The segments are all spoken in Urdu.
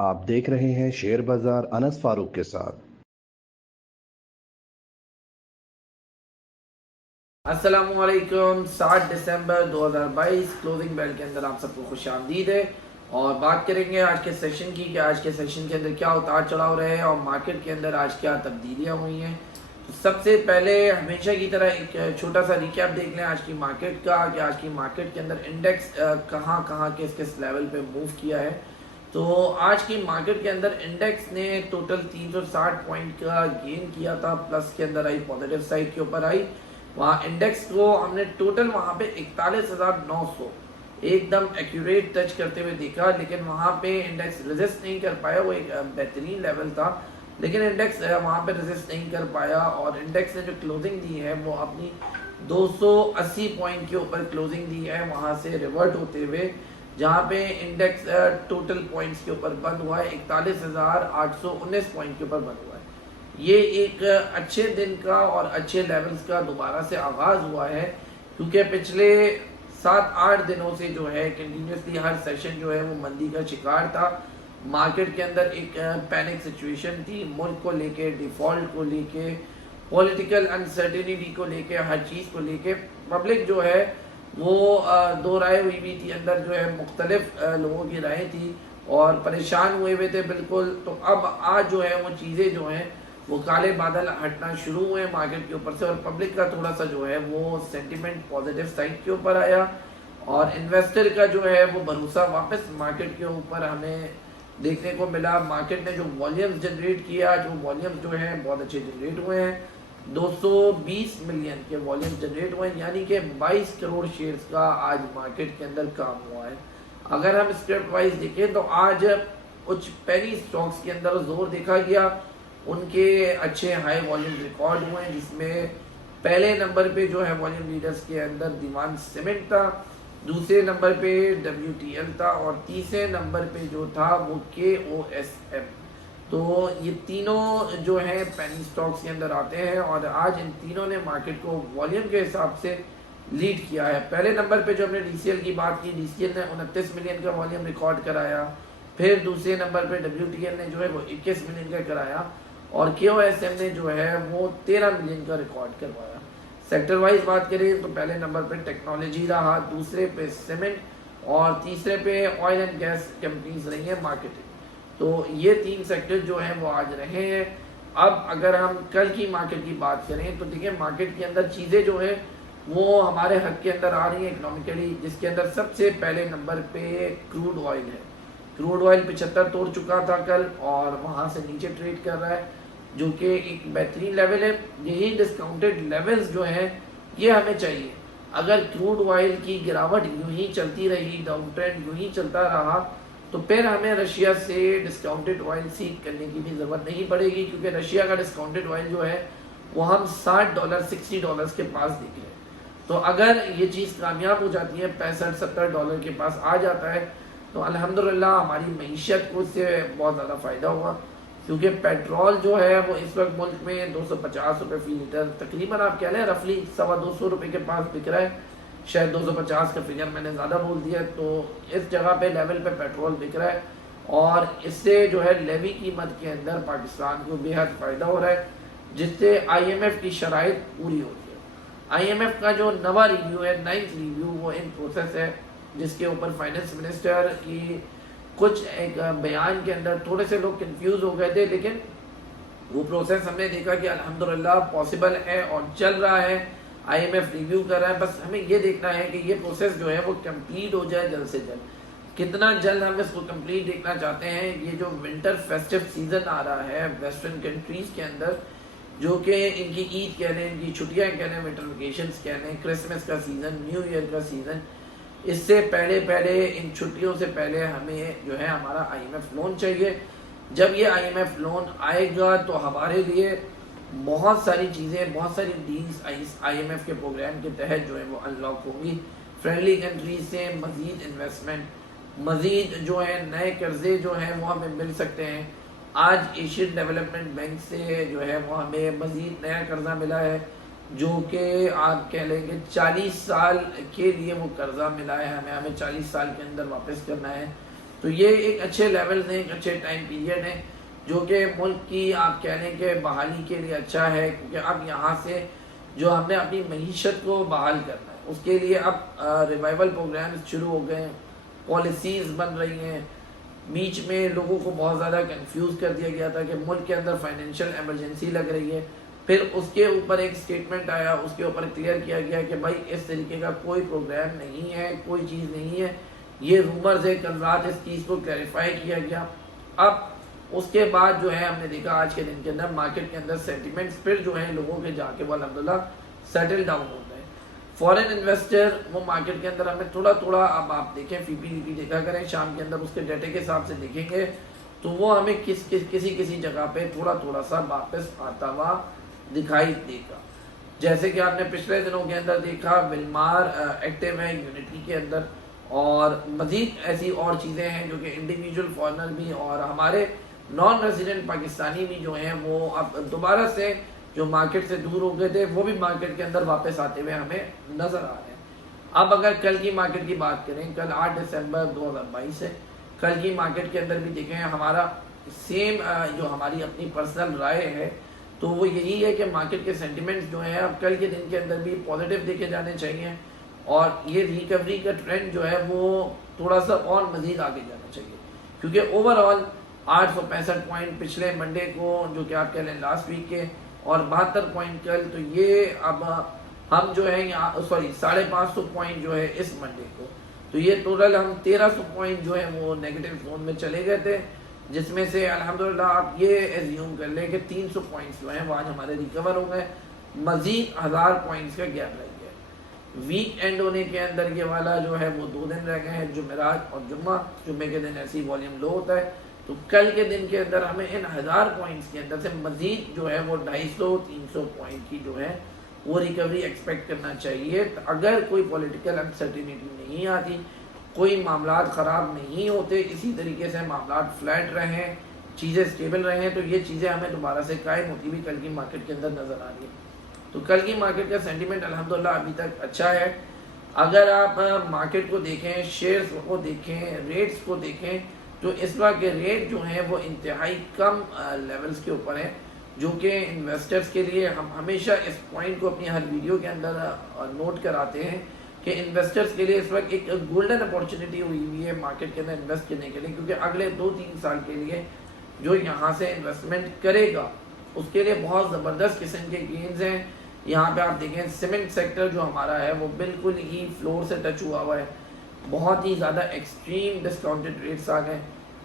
آپ دیکھ رہے ہیں شیئر بازار انس فاروق کے ساتھ۔ السلام علیکم۔ 7 دسمبر 2022 کلوزنگ بیل کے اندر آپ سب کو خوش آمدید ہے، اور بات کریں گے آج کے سیشن کی کہ آج کے سیشن کے اندر کیا اتار چڑھاؤ رہے ہیں اور مارکیٹ کے اندر آج کیا تبدیلیاں ہوئی ہیں۔ تو سب سے پہلے ہمیشہ کی طرح ایک چھوٹا سا ریکیپ دیکھ لیں آج کی مارکیٹ کا کہ آج کی مارکیٹ کے اندر انڈیکس کہاں کہاں کس لیول پہ موو کیا ہے۔ تو آج کی مارکیٹ کے اندر انڈیکس نے ٹوٹل 360 پوائنٹ کا گین کیا تھا، پلس کے اندر آئی، پوزیٹیو سائڈ کے اوپر آئی۔ وہاں انڈیکس کو ہم نے ٹوٹل وہاں پہ 41,900 ایک دم ایکوریٹ ٹچ کرتے ہوئے دیکھا، لیکن وہاں پہ انڈیکس ریزسٹ نہیں کر پایا۔ وہ ایک بہترین لیول تھا، لیکن انڈیکس وہاں پہ ریزسٹ نہیں کر پایا، اور انڈیکس نے جو کلوزنگ دی ہے وہ اپنی 280 پوائنٹ کے اوپر کلوزنگ دی ہے، وہاں سے ریورٹ ہوتے ہوئے، جہاں پہ انڈیکس ٹوٹل پوائنٹس کے اوپر بند ہوا ہے 41,819 پوائنٹ کے اوپر بند ہوا ہے۔ یہ ایک اچھے دن کا اور اچھے لیولز کا دوبارہ سے آغاز ہوا ہے، کیونکہ پچھلے 7-8 دنوں سے جو ہے کنٹینیوسلی ہر سیشن جو ہے وہ مندی کا شکار تھا۔ مارکیٹ کے اندر ایک پینک سچویشن تھی، ملک کو لے کے، ڈیفالٹ کو لے کے، پولیٹیکل انسرٹینٹی کو لے کے، ہر چیز کو لے کے پبلک جو ہے وہ دو رائے ہوئی بھی تھی، اندر جو ہے مختلف لوگوں کی رائے تھی اور پریشان ہوئے ہوئے تھے بالکل۔ تو اب آج جو ہے وہ چیزیں جو ہیں وہ کالے بادل ہٹنا شروع ہوئے مارکیٹ کے اوپر سے، اور پبلک کا تھوڑا سا جو ہے وہ سینٹیمنٹ پوزیٹیو سائڈ کے اوپر آیا، اور انویسٹر کا جو ہے وہ بھروسہ واپس مارکیٹ کے اوپر ہمیں دیکھنے کو ملا۔ مارکیٹ نے جو والیومز جنریٹ کیا، جو والیومز جو ہیں بہت اچھے جنریٹ ہوئے ہیں، 220 ملین کے والیوم جنریٹ ہوئے ہیں، یعنی کہ 22 کروڑ شیئرز کا آج مارکیٹ کے اندر کام ہوا ہے۔ اگر ہم اسکرپٹ وائز دیکھیں تو آج کچھ پینی سٹاکس کے اندر زور دیکھا گیا، ان کے اچھے ہائی والیوم ریکارڈ ہوئے ہیں، جس میں پہلے نمبر پہ جو ہے والیوم لیڈرز کے اندر دیوان سیمنٹ تھا، دوسرے نمبر پہ WTL تھا، اور تیسرے نمبر پہ جو تھا وہ KOSM۔ تو یہ تینوں جو ہیں پینی سٹاکس کے اندر آتے ہیں، اور آج ان تینوں نے مارکیٹ کو والیوم کے حساب سے لیڈ کیا ہے۔ پہلے نمبر پہ جو ہم نے DCL کی بات کی، DCL نے 29 ملین کا والیوم ریکارڈ کرایا، پھر دوسرے نمبر پہ WTL نے جو ہے وہ 21 ملین کا کرایا، اور KOSM نے جو ہے وہ 13 ملین کا ریکارڈ کروایا۔ سیکٹر وائز بات کریں تو پہلے نمبر پہ ٹیکنالوجی رہا، دوسرے پہ سیمنٹ، اور تیسرے پہ آئل اینڈ گیس کمپنیز رہی ہیں مارکیٹنگ۔ تو یہ تین سیکٹر جو ہیں وہ آج رہے ہیں۔ اب اگر ہم کل کی مارکیٹ کی بات کریں تو دیکھیں مارکیٹ کے اندر چیزیں جو ہیں وہ ہمارے حق کے اندر آ رہی ہیں اکنامیکلی، جس کے اندر سب سے پہلے نمبر پہ کروڈ آئل ہے۔ کروڈ آئل 75 توڑ چکا تھا کل، اور وہاں سے نیچے ٹریڈ کر رہا ہے، جو کہ ایک بہترین لیول ہے۔ یہی ڈسکاؤنٹڈ لیولز جو ہیں یہ ہمیں چاہیے۔ اگر کروڈ آئل کی گراوٹ یوں ہی چلتی رہی، ڈاؤن ٹرینڈ یوں ہی چلتا رہا، تو پھر ہمیں رشیا سے ڈسکاؤنٹڈ آئل سیکھ کرنے کی بھی ضرورت نہیں پڑے گی، کیونکہ رشیا کا ڈسکاؤنٹڈ آئل جو ہے وہ ہم $60 $60 کے پاس دیکھ لیں۔ تو اگر یہ چیز کامیاب ہو جاتی ہے، $65-70 کے پاس آ جاتا ہے، تو الحمدللہ ہماری معیشت کو اس سے بہت زیادہ فائدہ ہوا، کیونکہ پیٹرول جو ہے وہ اس وقت ملک میں $250 فی لیٹر تقریباً آپ کہہ لیں رفلی $250 کے پاس بک رہا ہے، شاید 250 کا فگر میں نے زیادہ بول دیا، تو اس جگہ پہ لیول پہ پیٹرول بک رہا ہے، اور اس سے جو ہے لیوی قیمت کے اندر پاکستان کو بے حد فائدہ ہو رہا ہے، جس سے IMF کی شرائط پوری ہوتی ہے۔ IMF کا جو نوا ریویو ہے، 9th ریویو، وہ ان پروسیس ہے، جس کے اوپر فائننس منسٹر کی کچھ ایک بیان کے اندر تھوڑے سے لوگ کنفیوز ہو گئے تھے، لیکن وہ پروسیس ہم نے دیکھا کہ الحمدللہ پاسبل ہے اور چل رہا ہے۔ IMF ریویو کر رہا ہے، بس ہمیں یہ دیکھنا ہے کہ یہ پروسیس جو ہے وہ کمپلیٹ ہو جائے جلد سے جلد۔ کتنا جلد ہم اس کو کمپلیٹ دیکھنا چاہتے ہیں؟ یہ جو ونٹر فیسٹیو سیزن آ رہا ہے ویسٹرن کنٹریز کے اندر، جو کہ ان کی عید کہہ لیں، ان کی چھٹیاں کہہ لیں، ونٹر ویکیشنز کہہ لیں، کرسمس کا سیزن، نیو ایئر کا سیزن، اس سے پہلے ان چھٹیوں سے پہلے ہمیں جو ہے ہمارا IMF لون چاہیے۔ جب یہ IMF لون آئے گا تو ہمارے لیے بہت ساری چیزیں، بہت ساری ڈیلز IMF کے پروگرام کے تحت جو ہے وہ انلاک ہوں گی۔ فرینڈلی کنٹریز سے مزید انویسٹمنٹ، مزید جو ہے نئے قرضے جو ہیں وہ ہمیں مل سکتے ہیں۔ آج ایشین ڈیولپمنٹ بینک سے جو ہے وہ ہمیں مزید نیا قرضہ ملا ہے، جو کہ آپ کہہ لیں کہ 40 سال کے لیے وہ قرضہ ملا ہے، ہمیں 40 سال کے اندر واپس کرنا ہے۔ تو یہ ایک اچھے لیولز ہیں، ایک اچھے ٹائم پیریڈ ہیں جو کہ ملک کی آپ کہہ لیں کہ بحالی کے لیے اچھا ہے، کیونکہ اب یہاں سے جو ہم نے اپنی معیشت کو بحال کرنا ہے اس کے لیے اب ریوائول پروگرامز شروع ہو گئے ہیں، پالیسیز بن رہی ہیں. بیچ میں لوگوں کو بہت زیادہ کنفیوز کر دیا گیا تھا کہ ملک کے اندر فائنینشیل ایمرجنسی لگ رہی ہے، پھر اس کے اوپر ایک سٹیٹمنٹ آیا، اس کے اوپر کلیئر کیا گیا کہ بھائی اس طریقے کا کوئی پروگرام نہیں ہے، کوئی چیز نہیں ہے، یہ رومرز ہے. کل رات اس چیز کو کلیریفائی کیا گیا. اب اس کے بعد جو ہے ہم نے دیکھا آج کے دن کے اندر مارکیٹ کے اندر سینٹیمنٹس پھر جو ہیں لوگوں کے جا کے وہ الحمدللہ سیٹل ڈاؤن ہوتا ہے. فورن انویسٹر وہ مارکیٹ کے اندر ہمیں تھوڑا تھوڑا، اب آپ دیکھیں فی پی ڈی پی دیکھا کریں شام کے اندر، اس کے ڈیٹے کے حساب سے دیکھیں گے تو وہ ہمیں کسی جگہ پہ تھوڑا تھوڑا سا واپس آتا ہوا دکھائی دے گا. جیسے کہ آپ نے پچھلے دنوں کے اندر دیکھا ولمار ایکٹیو ہے یونٹی کے اندر، اور مزید ایسی اور چیزیں ہیں جو کہ انڈیویجول فارنر بھی اور ہمارے نان ریزیڈنٹ پاکستانی بھی جو ہیں وہ اب دوبارہ سے جو مارکیٹ سے دور ہو گئے تھے وہ بھی مارکیٹ کے اندر واپس آتے ہوئے ہمیں نظر آ رہے ہیں. اب اگر کل کی مارکیٹ کی بات کریں، کل 8 دسمبر 2022 ہے، کل کی مارکیٹ کے اندر بھی دیکھیں ہمارا سیم جو ہماری اپنی پرسنل رائے ہے تو وہ یہی ہے کہ مارکیٹ کے سینٹیمنٹس جو ہیں اب کل کے دن کے اندر بھی پازیٹیو دیکھے جانے چاہیے، اور یہ ریکوری کا ٹرینڈ جو ہے وہ تھوڑا سا اور مزید آگے جانا چاہیے، کیونکہ اوور آل 865 پوائنٹ پچھلے منڈے کو جو کہ آپ کہہ لیں لاسٹ ویک کے، اور 72 پوائنٹ کل، تو یہ اب ہم جو ہے 550 پوائنٹ جو ہے اس منڈے کو، تو یہ ٹوٹل ہم 1300 پوائنٹ جو ہے وہ نیگیٹو زون میں چلے گئے تھے، جس میں سے الحمدللہ آپ یہ ایزیوم کر لیں کہ 300 پوائنٹس جو ہیں وہ آج ہمارے ریکور ہو گئے، مزید 1000 پوائنٹس کا گیپ رہ گیا. ویک اینڈ ہونے کے اندر یہ والا جو ہے وہ 2 دن رہ گئے ہیں، جمعرات اور جمعے کے دن ایسی والیوم لو ہوتا ہے، تو کل کے دن کے اندر ہمیں ان 1000 پوائنٹس کے اندر سے مزید جو ہے وہ 250-300 پوائنٹ کی جو ہے وہ ریکوری ایکسپیکٹ کرنا چاہیے. اگر کوئی پولیٹیکل انسرٹینٹی نہیں آتی، کوئی معاملات خراب نہیں ہوتے، اسی طریقے سے معاملات فلیٹ رہیں، چیزیں سٹیبل رہیں، تو یہ چیزیں ہمیں دوبارہ سے قائم ہوتی بھی کل کی مارکیٹ کے اندر نظر آ رہی ہے. تو کل کی مارکیٹ کا سینٹیمنٹ الحمدللہ ابھی تک اچھا ہے. اگر آپ مارکیٹ کو دیکھیں، شیئرز کو دیکھیں، ریٹس کو دیکھیں، تو اس وقت کے ریٹ جو ہیں وہ انتہائی کم لیولز کے اوپر ہیں، جو کہ انویسٹرز کے لیے ہم ہمیشہ اس پوائنٹ کو اپنی ہر ویڈیو کے اندر نوٹ کراتے ہیں کہ انویسٹرز کے لیے اس وقت ایک گولڈن اپارچونیٹی ہوئی ہے مارکیٹ کے اندر انویسٹ کرنے کے لیے، کیونکہ اگلے 2-3 سال کے لیے جو یہاں سے انویسٹمنٹ کرے گا اس کے لیے بہت زبردست قسم کے گینز ہیں. یہاں پہ آپ دیکھیں سیمنٹ سیکٹر جو ہمارا ہے وہ بالکل ہی فلور سے ٹچ ہوا ہے، بہت ہی زیادہ ایکسٹریم ڈسکاؤنٹڈ ریٹس آ گئے.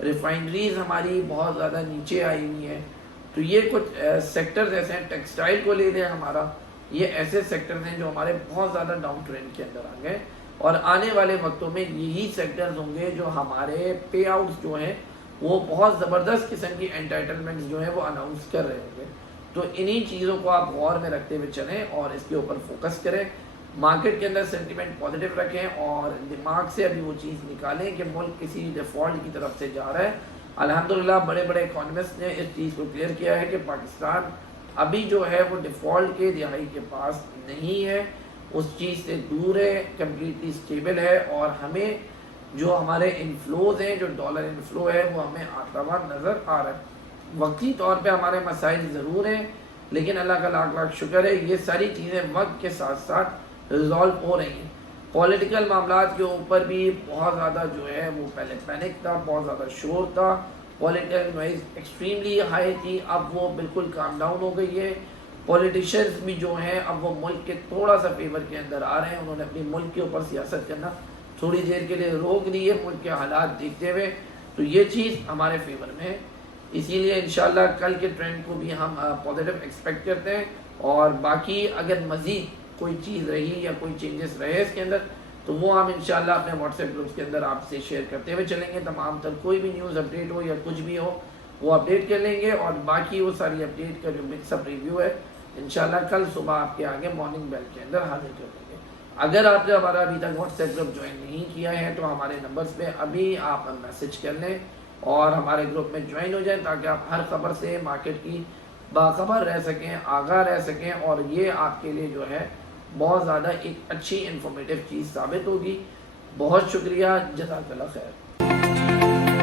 ریفائنریز ہماری بہت زیادہ نیچے آئی ہوئی ہیں. تو یہ کچھ سیکٹرز ایسے ہیں، ٹیکسٹائل کو لے لیں ہمارا، یہ ایسے سیکٹرز ہیں جو ہمارے بہت زیادہ ڈاؤن ٹرینڈ کے اندر آ گئے، اور آنے والے وقتوں میں یہی سیکٹرز ہوں گے جو ہمارے پے آؤٹس جو ہیں وہ بہت زبردست قسم کی انٹائٹلمنٹس جو ہیں وہ اناؤنس کر رہے ہوں گے. تو انہی چیزوں کو آپ غور میں رکھتے ہوئے چلیں اور اس کے اوپر فوکس کریں. مارکیٹ کے اندر سینٹیمنٹ پازیٹیو رکھیں اور دماغ سے ابھی وہ چیز نکالیں کہ ملک کسی ڈیفالٹ کی طرف سے جا رہا ہے. الحمدللہ بڑے بڑے اکانومسٹ نے اس چیز کو کلیئر کیا ہے کہ پاکستان ابھی جو ہے وہ ڈیفالٹ کے دہائی کے پاس نہیں ہے، اس چیز سے دور ہے، کمپلیٹلی سٹیبل ہے، اور ہمیں جو ہمارے انفلوز ہیں، جو ڈالر انفلو ہے وہ ہمیں آتا ہوا نظر آ رہا ہے. وقتی طور پہ ہمارے مسائل ضرور ہیں، لیکن اللہ کا لاکھ لاکھ شکر ہے یہ ساری چیزیں وقت کے ساتھ ساتھ ریزالو ہو رہی ہیں. پولیٹیکل معاملات کے اوپر بھی بہت زیادہ جو ہے وہ پہلے پینک تھا، بہت زیادہ شور تھا، پولیٹیکل نوائز ایکسٹریملی ہائی تھی، اب وہ بالکل کام ڈاؤن ہو گئی ہے. پولیٹیشینز بھی جو ہیں اب وہ ملک کے تھوڑا سا فیور کے اندر آ رہے ہیں، انہوں نے اپنی ملک کے اوپر سیاست کرنا تھوڑی دیر کے لیے روک دی ہے ملک کے حالات دیکھتے ہوئے، تو یہ چیز ہمارے فیور میں ہے. اسی لیے انشاءاللہ کل کے ٹرینڈ کو بھی ہم پازیٹیو ایکسپیکٹ کرتے ہیں، اور باقی اگر مزید کوئی چیز رہی یا کوئی چینجز رہے اس کے اندر تو وہ ہم انشاءاللہ اپنے واٹس ایپ گروپس کے اندر آپ سے شیئر کرتے ہوئے چلیں گے. تمام تر کوئی بھی نیوز اپڈیٹ ہو یا کچھ بھی ہو وہ اپڈیٹ کر لیں گے، اور باقی وہ ساری اپڈیٹ کا جو مکس اپ ریویو ہے انشاءاللہ کل صبح آپ کے آگے مارننگ بیل کے اندر حاضر کر دیں گے. اگر آپ نے ہمارا ابھی تک واٹس ایپ گروپ جوائن نہیں کیا ہے تو ہمارے نمبرز پہ ابھی آپ میسج کر لیں اور ہمارے گروپ میں جوائن ہو جائیں، تاکہ آپ ہر خبر سے مارکیٹ کی باخبر رہ سکیں، آگاہ رہ سکیں، اور یہ آپ کے لیے جو ہے بہت زیادہ ایک اچھی انفارمیٹیو چیز ثابت ہوگی. بہت شکریہ، جزاک اللہ خیر.